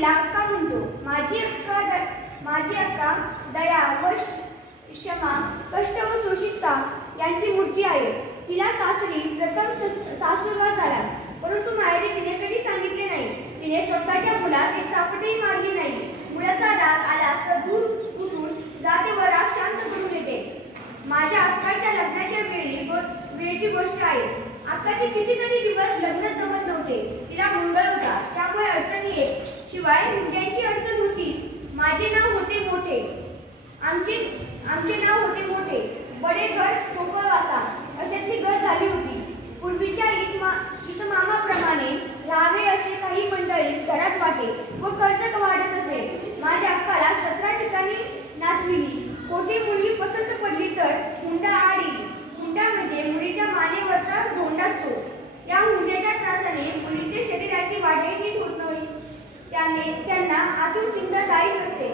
तिला अक्का म्हणतो. माझी अक्का दया व क्षमा, कष्ट व शोषितता यांची मूर्ती आहे. तिला सासरी प्रथम सासूरवास झाला, परंतु माहेरी तिने कधी सांगितले नाही. तिने स्वतःच्या मुलास एक चापटही मारली नाही. मुलाचा राग आलास तर दूर उठून जाते व राग शांत करून येते. माझ्या अक्काच्या लग्नाच्या वेळची गोष्ट आहे. अक्काचे कितीतरी दिवस लग्न जमत नव्हते. तिला मंगळ होता, त्यामुळे अडचणी येत. शिवाय मुंग्यांची अडचण होतीच. माझे नाव होते मोठे, आमचे नाव होते मोठे. बडे घर कोकळवासा अशातली गत झाली होती. पूर्वीच्या इतमामाप्रमाणे राहावे असे काही मंडळी घरात वाटे व कर्ज वाढत असे. माझ्या अक्काला 17 ठिकाणी नाचविली. कोठी मुलगी पसंत पडली तर हुंडा आडी. हुंडा म्हणजे मुलीच्या मानेवरचा धोंडा असतो. या हुंड्याच्या त्रासाने मुलीच्या शरीराची वाढही नीट होत नाही. त्यांना आतून चिंता जाईच असते.